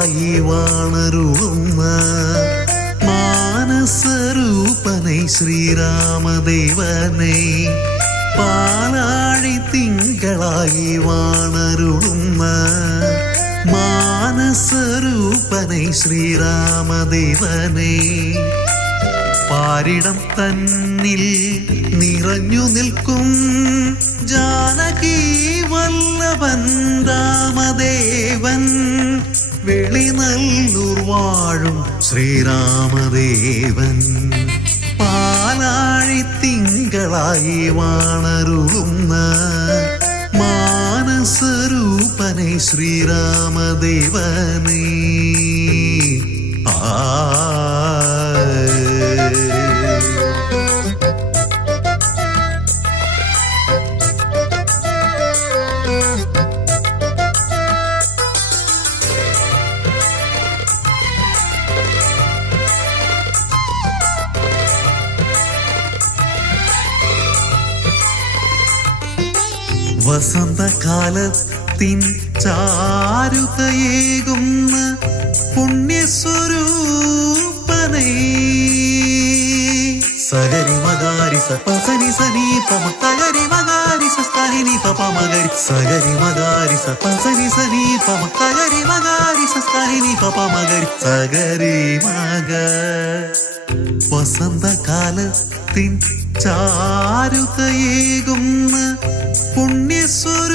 തിങ്കളായി വാണരുളുന്ന മാനസരൂപനെ ശ്രീരാമദേവനെ പാലാഴി തിങ്കളായി വാണരുളുന്ന മാനസരൂപനെ ശ്രീരാമദേവനെ പാരിടം തന്നിൽ നിറഞ്ഞു നിൽക്കും ജാനകി വല്ലഭൻ രാമദേവൻ വെളിനല്ലൂർ വാഴും ശ്രീരാമദേവൻ പാലാഴി തിങ്കളായി വാണരുളുന്ന മാനസരൂപനെ ശ്രീരാമദേവനെ വസന്തകാലത്തിൻ ചാരുതയേകുന്ന പുണ്യസ്വരൂപനേ സഗരി മഗാരി സപസനി സനി പമ തഗരി മഗാരി സസ്തനി പപ മഗരി സഗരി മഗാരി സപസനി സനി പമ തഗരി മഗാരി സസ്തനി പപ മഗരി സഗരി മഗ വസന്തകാലത്തിൻ ചാരുതയേകുന്ന പുണ്യസ്വരൂപനേ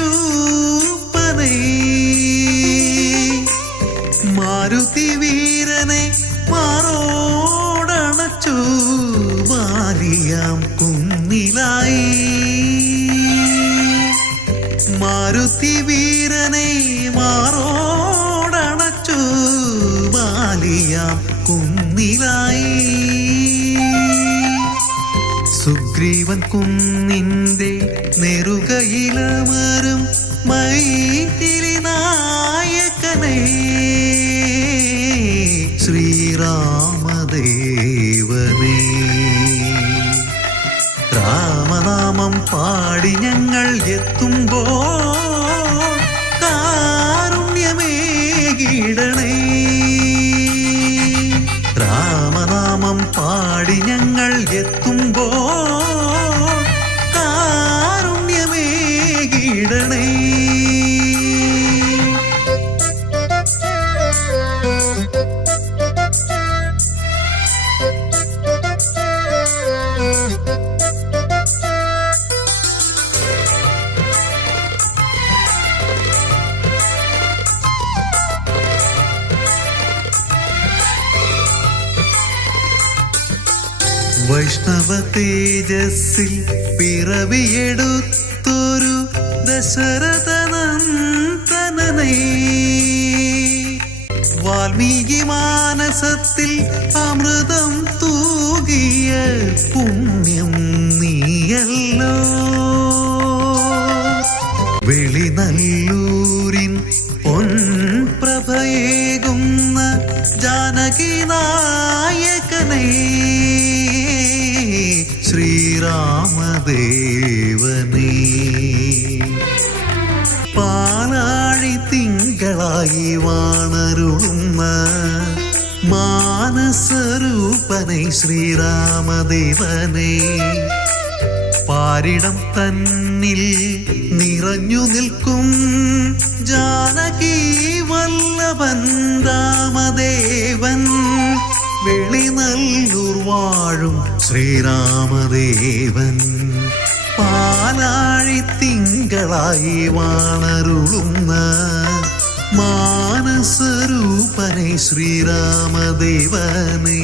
മാരുതി വീരനെ മാറോടണച്ചു ബാലിയാം കുന്നിലായി മാരുതി വീരനെ മാറോടണച്ചു ബാലിയാം കുന്നിലായി സുഗ്രീവൻ കുന്നിന്റെ നെറുകയിലമരും മൈഥിലി നായകനേ ശ്രീരാമദേവനേ രാമനാമം പാടി ഞങ്ങൾ എത്തുമ്പോൾ കാരുണ്യമേകിടണേ രാമനാമം പാടി ഞങ്ങൾ എത്തുമ്പോൾ കാരുണ്യമേകിടണേ വൈഷ്ണവ തേജസ്സിൽ പിറവിയെടുത്തൊരു ദശരഥനന്ദനനേ വാൽമീകി മാനസത്തിൽ അമൃതം തൂകിയ പുണ്യം നീയല്ലോ വെളിനല്ലൂരിൻ പൊൻപ്രഭയേകുന്ന ജാനകി നായകനേ ശ്രീരാമദേവനേ പാലാഴി തിങ്കളായി വാണരുളുന്ന മാനസരൂപനെ ശ്രീരാമദേവനെ പാരിടം തന്നിൽ നിറഞ്ഞു നിൽക്കും ജാനകി വല്ലഭൻ രാമദേവൻ വെളിനല്ലൂർ വാഴും ശ്രീരാമദേവൻ പാലാഴി തിങ്കളായി വാണരുളുന്ന മാനസരൂപനെ ശ്രീരാമദേവനെ